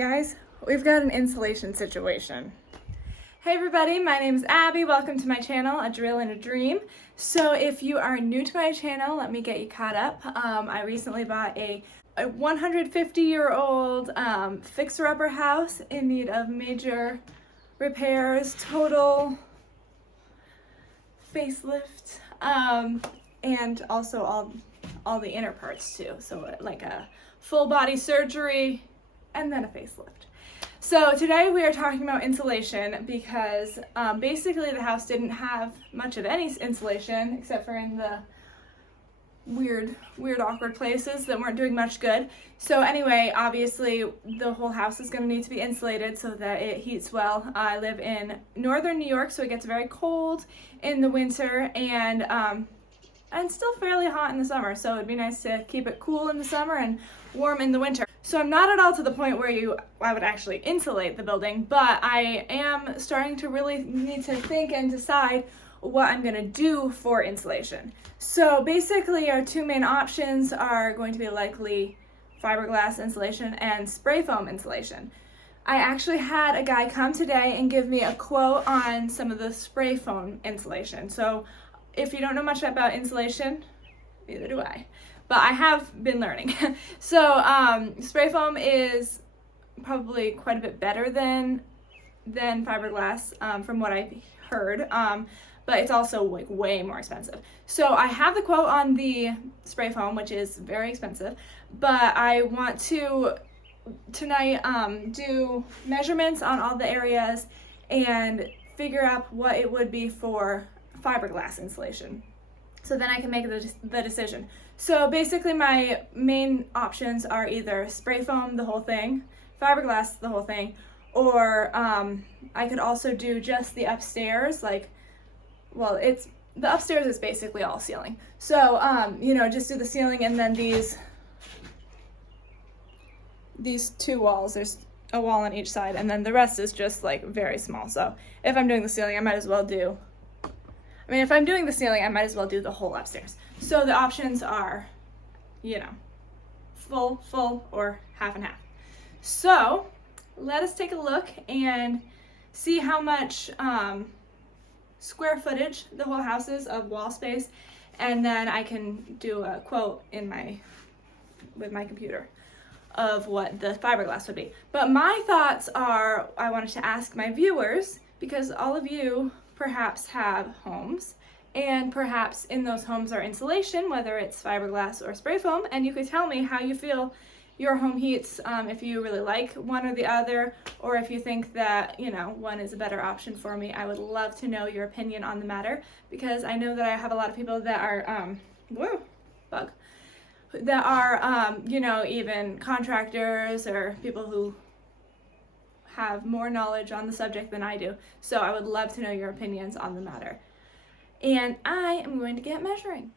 guys, we've got an insulation situation. Hey everybody, my name is Abby. Welcome to my channel, A Drill and a Dream. So if you are new to my channel, let me get you caught up. I recently bought a 150-year-old fixer-upper house in need of major repairs, total facelift, and also all the inner parts too. So like a full body surgery and then a facelift. So today we are talking about insulation because basically the house didn't have much of any insulation except for in the weird awkward places that weren't doing much good. So anyway, obviously the whole house is going to need to be insulated so that it heats well. I live in northern New York, so it gets very cold in the winter and still fairly hot in the summer, so it'd be nice to keep it cool in the summer and warm in the winter. So I'm not at all to the point where I would actually insulate the building, but I am starting to really need to think and decide what I'm gonna do for insulation. So basically our two main options are going to be likely fiberglass insulation and spray foam insulation. I actually had a guy come today and give me a quote on some of the spray foam insulation. So if you don't know much about insulation, neither do I, but I have been learning. So spray foam is probably quite a bit better than fiberglass from what I've heard, but it's also like way more expensive. So I have the quote on the spray foam, which is very expensive, but I want to tonight do measurements on all the areas and figure out what it would be for fiberglass insulation, so then I can make the decision. So basically my main options are either spray foam the whole thing, fiberglass the whole thing, or I could also do just the upstairs, like, well, the upstairs is basically all ceiling. So just do the ceiling and then these two walls, there's a wall on each side, and then the rest is just like very small. So if I'm doing the ceiling, if I'm doing the ceiling, I might as well do the whole upstairs. So the options are, full, or half and half. So let us take a look and see how much square footage the whole house is of wall space, and then I can do a quote with my computer of what the fiberglass would be. But my thoughts are, I wanted to ask my viewers, because all of you perhaps have homes, and perhaps in those homes are insulation, whether it's fiberglass or spray foam, and you could tell me how you feel your home heats, if you really like one or the other, or if you think that one is a better option for me. I would love to know your opinion on the matter, because I know that I have a lot of people that are even contractors or people who have more knowledge on the subject than I do. So I would love to know your opinions on the matter. And I am going to get measuring.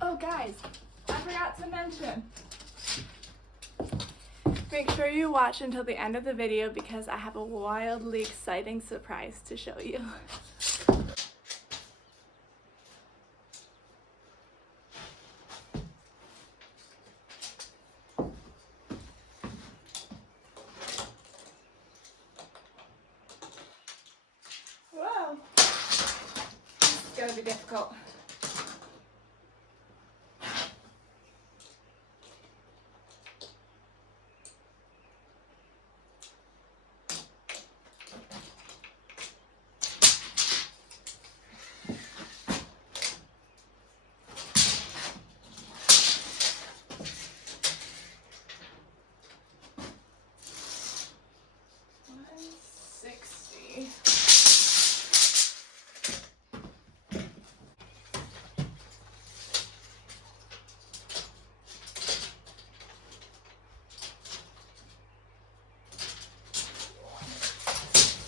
Oh guys, I forgot to mention. Make sure you watch until the end of the video because I have a wildly exciting surprise to show you. Whoa, this is gonna be difficult.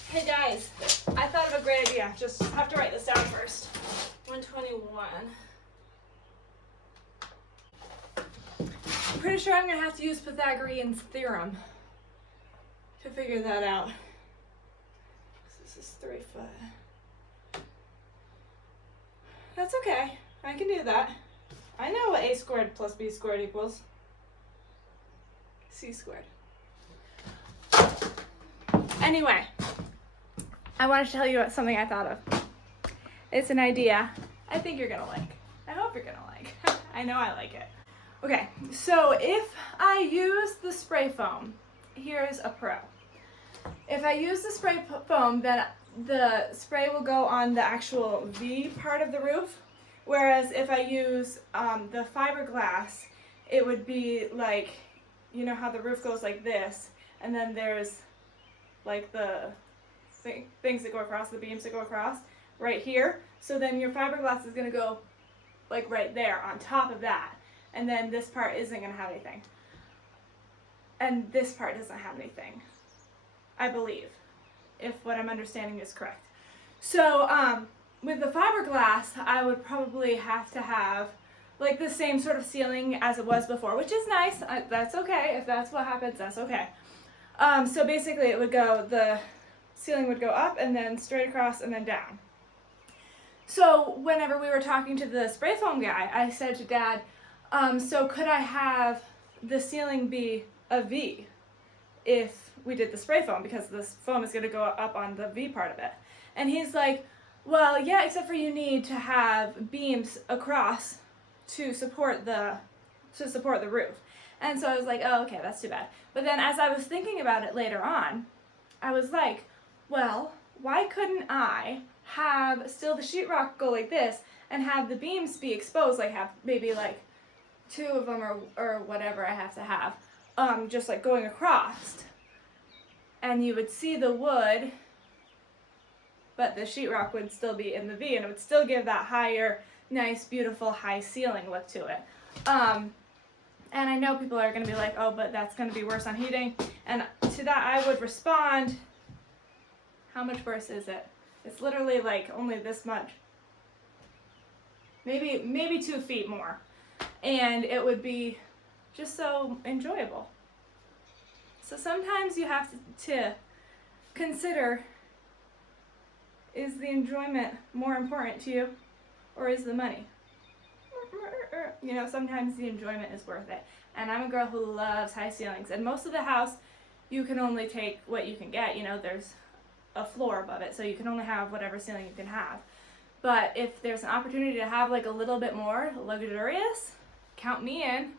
Hey guys, I thought of a great idea. Just have to write this down first. 121. pretty sure I'm gonna have to use Pythagorean's theorem to figure that out. This is 3 foot. That's okay, I can do that. I know what a squared plus b squared equals c squared. Anyway, I wanted to tell you something I thought of. It's an idea I think you're gonna like. I hope you're gonna like. I know I like it. Okay, so if I use the spray foam, here's a pro. If I use the spray foam, then the spray will go on the actual V part of the roof, whereas if I use the fiberglass, it would be like, you know how the roof goes like this, and then there's like the things that go across, the beams that go across, right here. So then your fiberglass is going to go like right there on top of that, and then this part isn't going to have anything. And this part doesn't have anything, I believe, if what I'm understanding is correct. So with the fiberglass, I would probably have to have like the same sort of ceiling as it was before, which is nice. That's okay. If that's what happens, that's okay. So basically it would go, the ceiling would go up and then straight across and then down. So whenever we were talking to the spray foam guy, I said to Dad, so could I have the ceiling be a V if we did the spray foam, because this foam is going to go up on the V part of it? And he's like, well, yeah, except for you need to have beams across to support the roof. And so I was like, oh, okay, that's too bad. But then as I was thinking about it later on, I was like, well, why couldn't I have still the sheetrock go like this and have the beams be exposed, like have maybe like 2 of them or whatever I have to have, just like going across, and you would see the wood, but the sheetrock would still be in the V, and it would still give that higher, nice, beautiful, high ceiling look to it. And I know people are going to be like, oh, but that's going to be worse on heating. And to that I would respond, how much worse is it? It's literally like only this much. Maybe 2 feet more. And it would be just so enjoyable. So sometimes you have to consider, is the enjoyment more important to you, or is the money? You know, sometimes the enjoyment is worth it. And I'm a girl who loves high ceilings. And most of the house, you can only take what you can get. You know, there's a floor above it, so you can only have whatever ceiling you can have. But if there's an opportunity to have like a little bit more luxurious, count me in.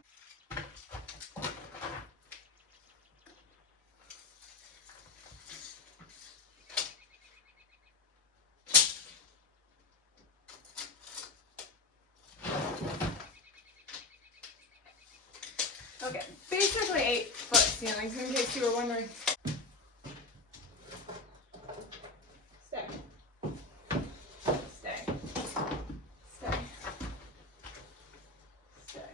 Okay, basically 8-foot ceilings, in case you were wondering. Stay. Stay. Stay. Stay.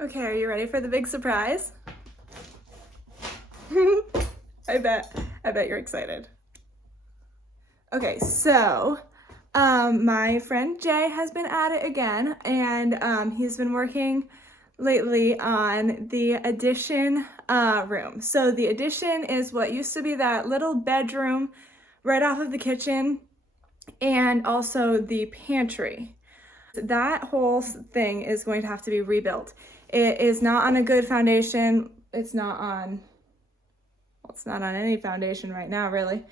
Okay, are you ready for the big surprise? I bet you're excited. Okay, so my friend Jay has been at it again, and he's been working lately on the addition room. So the addition is what used to be that little bedroom right off of the kitchen, and also the pantry. That whole thing is going to have to be rebuilt. It is not on a good foundation. It's it's not on any foundation right now, really.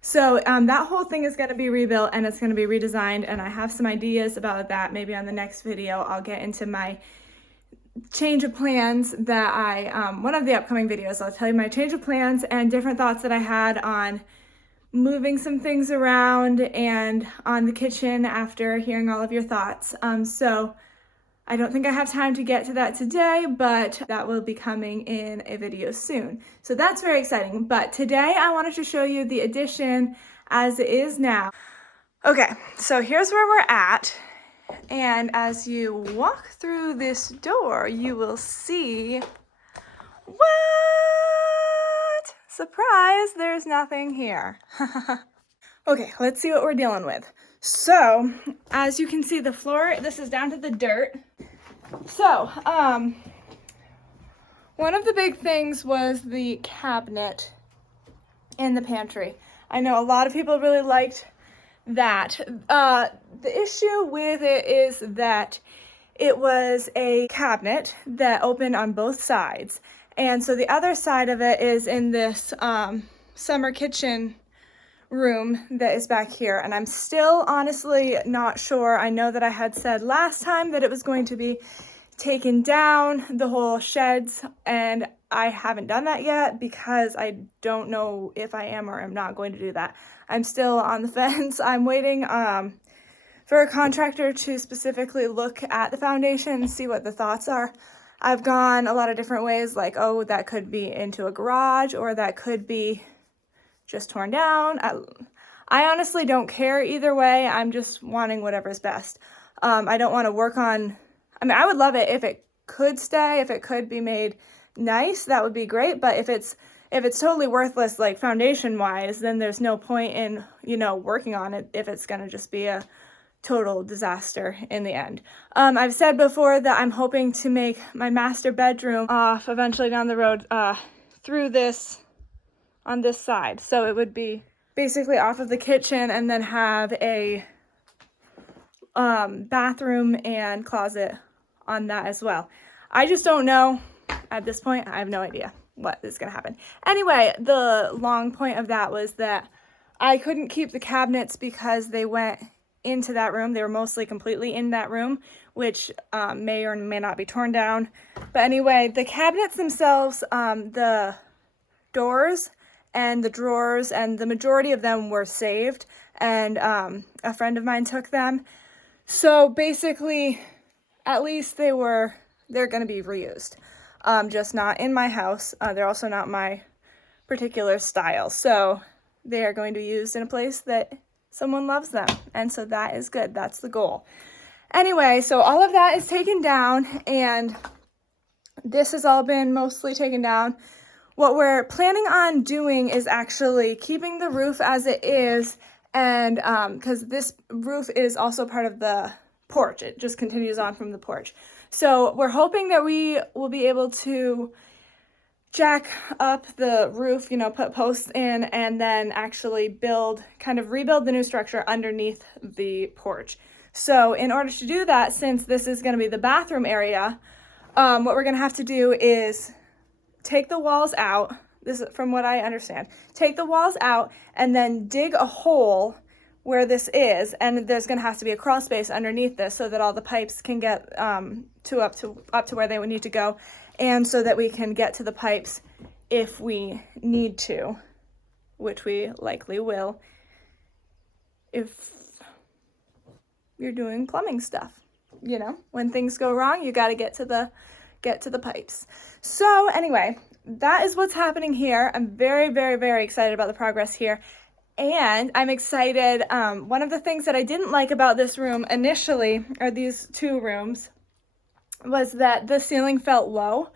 So that whole thing is going to be rebuilt and it's going to be redesigned, and I have some ideas about that. Maybe on the next video I'll get into my change of plans that one of the upcoming videos, I'll tell you my change of plans and different thoughts that I had on moving some things around and on the kitchen after hearing all of your thoughts. So I don't think I have time to get to that today, but that will be coming in a video soon. So that's very exciting. But today I wanted to show you the addition as it is now. Okay, so here's where we're at. And as you walk through this door, you will see, what? Surprise, there's nothing here. Okay, let's see what we're dealing with. So, as you can see, the floor, this is down to the dirt. So, one of the big things was the cabinet in the pantry. I know a lot of people really liked that. The issue with it is that it was a cabinet that opened on both sides. And so the other side of it is in this summer kitchen room that is back here, and I'm still honestly not sure. I know that I had said last time that it was going to be taken down, the whole sheds, and I haven't done that yet because I don't know if I am or am not going to do that. I'm still on the fence. I'm waiting for a contractor to specifically look at the foundation and see what the thoughts are. I've gone a lot of different ways, like, oh, that could be into a garage, or that could be just torn down. I honestly don't care either way. I'm just wanting whatever's best. I don't want to work on, I mean, I would love it if it could stay, if it could be made nice, that would be great. But if it's totally worthless, like foundation wise, then there's no point in, working on it if it's going to just be a total disaster in the end. I've said before that I'm hoping to make my master bedroom off eventually down the road through this, on this side. So it would be basically off of the kitchen and then have a bathroom and closet on that as well. I just don't know at this point. I have no idea what is going to happen. Anyway, the long point of that was that I couldn't keep the cabinets because they went into that room. They were mostly completely in that room, which may or may not be torn down. But anyway, the cabinets themselves, the doors and the drawers, and the majority of them were saved, and a friend of mine took them. So basically, at least they're going to be reused. Just not in my house. They're also not my particular style. So they are going to be used in a place that someone loves them. And so that is good. That's the goal. Anyway, so all of that is taken down, and this has all been mostly taken down. What we're planning on doing is actually keeping the roof as it is, and because this roof is also part of the porch. It just continues on from the porch. So we're hoping that we will be able to jack up the roof, put posts in, and then actually rebuild the new structure underneath the porch. So in order to do that, since this is going to be the bathroom area, what we're going to have to do is take the walls out. This is from what I understand. Take the walls out and then dig a hole where this is, and there's going to have to be a crawl space underneath this so that all the pipes can get up to where they would need to go, and so that we can get to the pipes if we need to, which we likely will if you're doing plumbing stuff. When things go wrong, you got to get to the pipes. So anyway, that is what's happening here. I'm very, very, very excited about the progress here. And I'm excited. One of the things that I didn't like about this room initially, or these two rooms, was that the ceiling felt low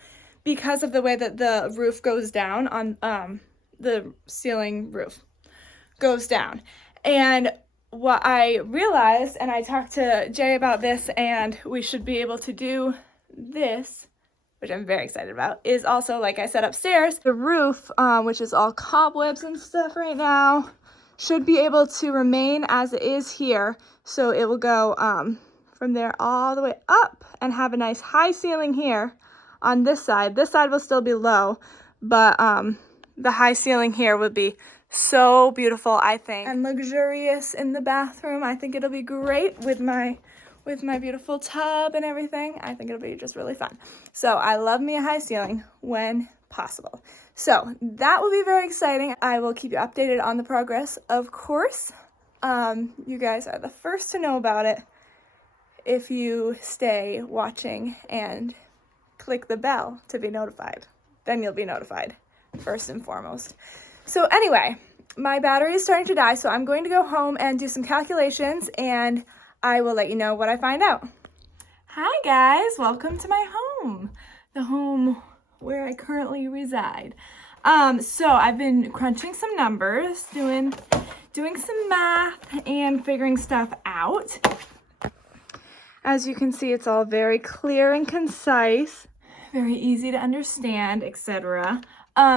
because of the way that the roof goes down on the ceiling roof goes down. And what I realized, and I talked to Jay about this, and we should be able to do this, which I'm very excited about, is also, like I said, upstairs. The roof, which is all cobwebs and stuff right now, should be able to remain as it is here. So it will go from there all the way up and have a nice high ceiling here on this side. This side will still be low, but the high ceiling here would be so beautiful, I think, and luxurious in the bathroom. I think it'll be great with my beautiful tub and everything. I think it'll be just really fun. So I love me a high ceiling when possible. So that will be very exciting. I will keep you updated on the progress, of course. You guys are the first to know about it if you stay watching and click the bell to be notified. Then you'll be notified first and foremost. So anyway, my battery is starting to die, so I'm going to go home and do some calculations, and I will let you know what I find out. Hi guys, welcome to my home, the home where I currently reside. So I've been crunching some numbers, doing some math and figuring stuff out. As you can see, it's all very clear and concise, very easy to understand, etc.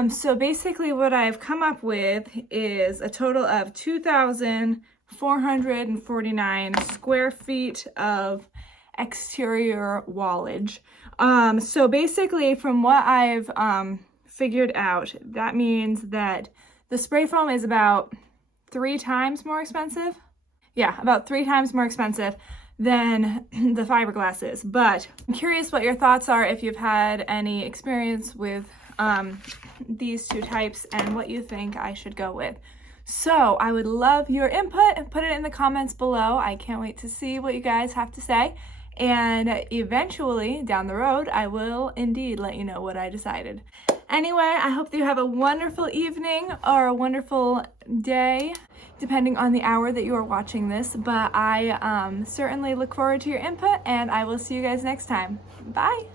So basically what I've come up with is a total of 2,449 square feet of exterior wallage. So basically from what I've figured out, that means that the spray foam is about 3 times more expensive. Yeah, about 3 times more expensive than the fiberglass is. But I'm curious what your thoughts are if you've had any experience with these two types and what you think I should go with. So I would love your input and put it in the comments below. I can't wait to see what you guys have to say. And eventually down the road, I will indeed let you know what I decided. Anyway, I hope that you have a wonderful evening or a wonderful day, depending on the hour that you are watching this. But I certainly look forward to your input, and I will see you guys next time. Bye!